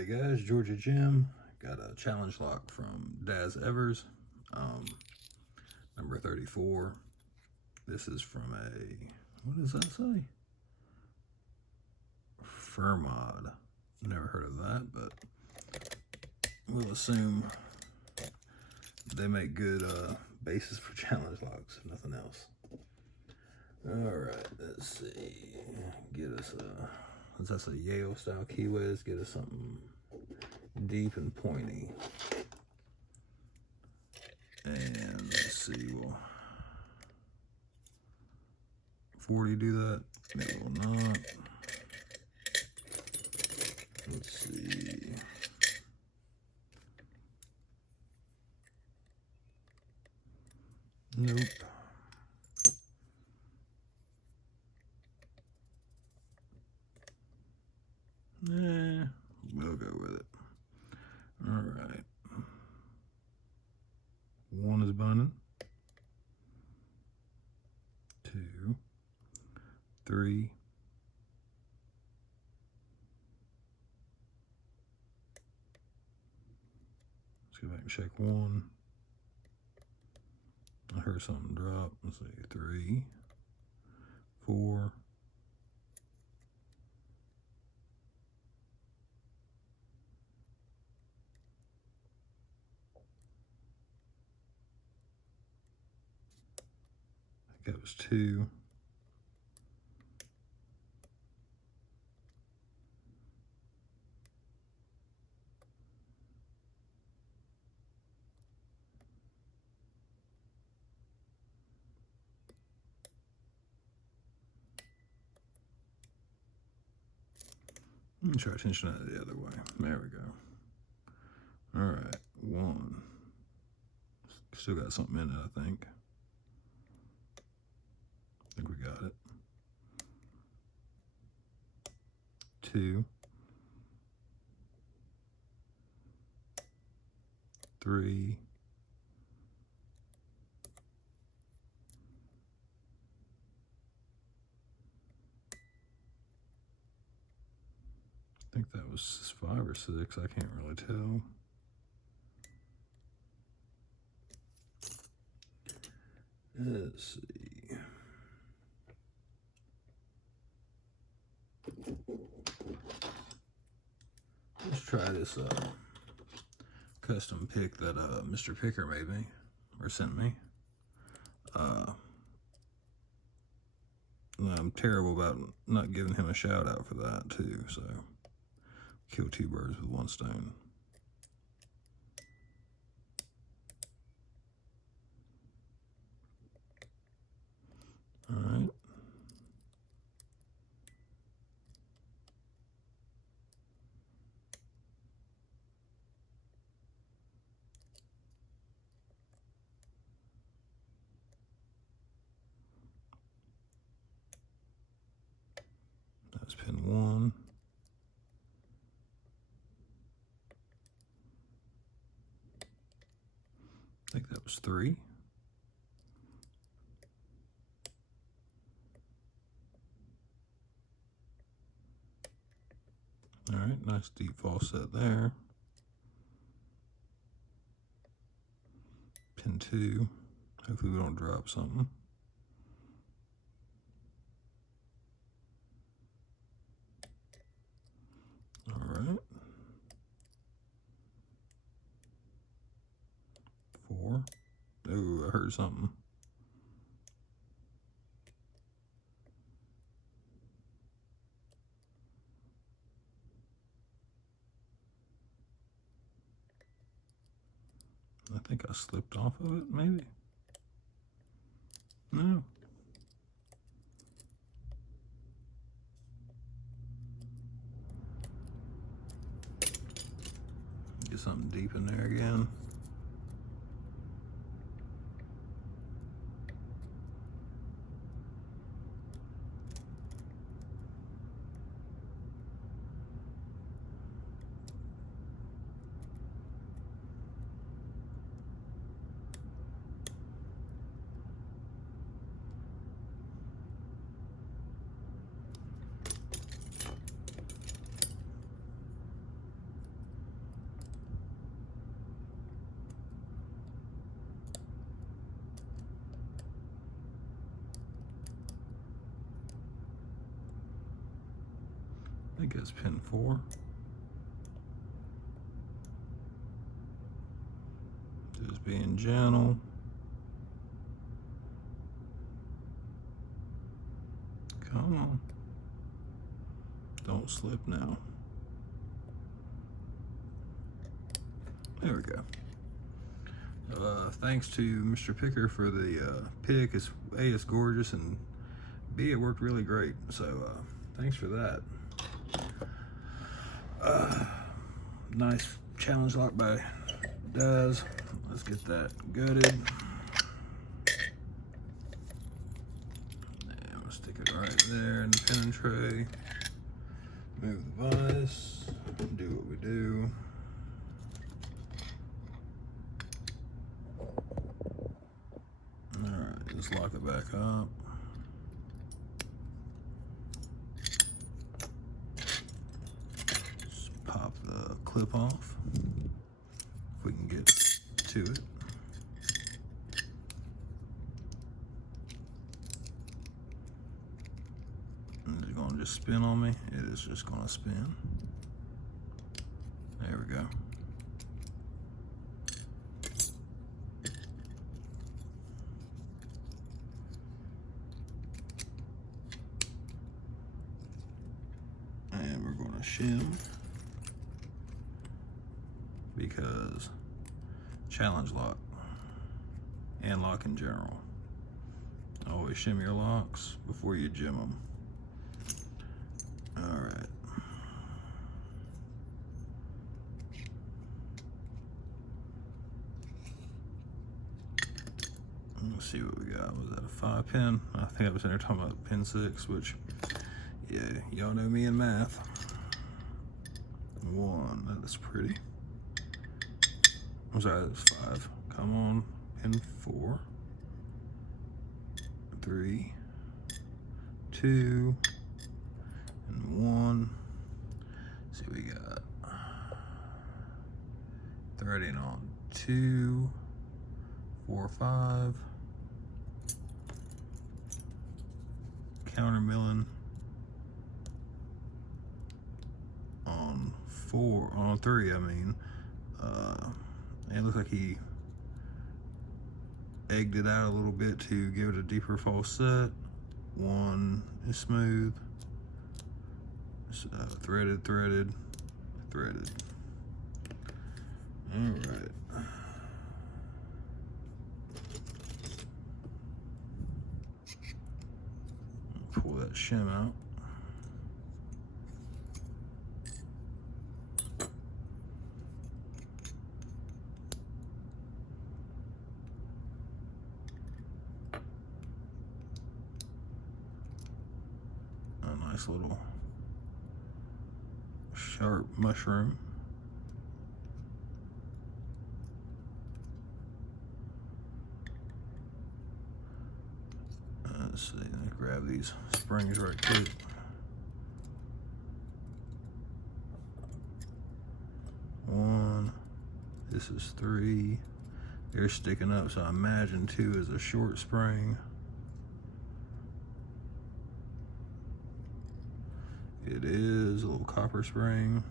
Alright guys, Georgia Jim. Got a challenge lock from Daz Evers. Number 34. This is from a, what does that say? Fermod. Never heard of that, but we'll assume they make good bases for challenge locks, if nothing else. Alright, let's see. Get us a, that's a Yale style Key West, get us something deep and pointy. And let's see, will 40 do that? It will not. Let's see. Nope. We'll go with it. All right. 1 is bunting. 2, 3. Let's go back and check 1. I heard something drop. Let's see, 3, 4. I think that was 2. Let me try tension that the other way. There we go. All right, 1. Still got something in it, I think. I think we got it. 2, 3, 'I think that was 5 or 6. I can't really tell. Let's see. Let's try this custom pick that Mr. Picker made me or sent me. I'm terrible about not giving him a shout out for that too, so kill 2 birds with 1 stone. All right. That's pin 1. I think that was 3. All right, nice deep fall set there. Pin 2. Hopefully we don't drop something. All right. 4. Oh, I heard something. I think I slipped off of it, maybe. No. Get something deep in there again. think that's pin 4. Just being gentle. Come on. Don't slip now. There we go. Thanks to Mr. Picker for the pick. It's gorgeous, and B, it worked really great. So thanks for that. Nice challenge lock by Daz. Let's get that gutted. And we'll stick it right there in the pin tray. Move the vise. Do what we do. Alright, just lock it back up. Just pop the clip off if we can get to it. Is it going to just spin on me? It is just going to spin. There we go. And we're going to shim because challenge lock and lock in general. Always shim your locks before you jim them. All right. Let's see what we got. Was that a 5 pin? I think I was in there talking about pin 6, which, yeah, y'all know me in math. 1, that is pretty. I'm sorry, that's 5. Come on, pin 4. 3, 2, and 1. Let's see what we got. Threading on 2, 4, 5. Counter milling on 3, I mean. It looks like he egged it out a little bit to give it a deeper false set. 1 is smooth. Threaded, threaded, threaded. All right. Pull that shim out. A nice little sharp mushroom. Let's see, let me grab these springs right quick. One, this is 3. They're sticking up, so I imagine 2 is a short spring. It is a little copper spring.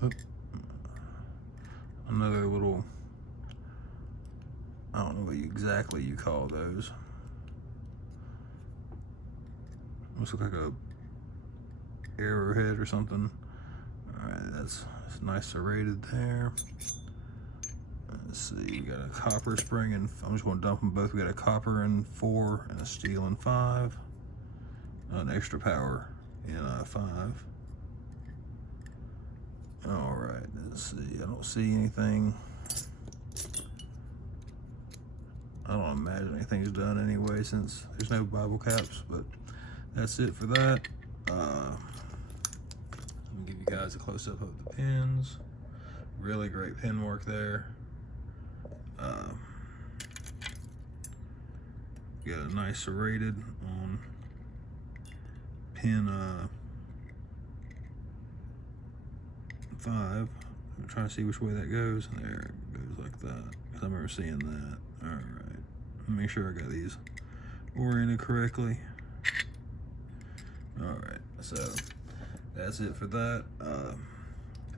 Oh. Another little, I don't know what exactly you call those. Looks like a arrowhead or something. All right, that's nice serrated there. Let's see, we got a copper spring, and I'm just going to dump them both. We got a copper in 4 and a steel in 5. An extra power in 5. All right, let's see. I don't see anything. I don't imagine anything's done anyway since there's no Bible caps, but that's it for that. Let me give you guys a close-up of the pins. Really great pin work there. Got a nice serrated on pin 5. I'm trying to see which way that goes. There it goes like that. 'Cause I remember seeing that. All right. Make sure I got these oriented correctly. All right. So that's it for that.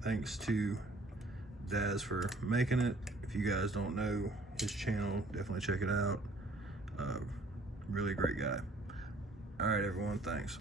Thanks to Daz for making it. If you guys don't know his channel, definitely check it out. Really great guy. All right, everyone. Thanks.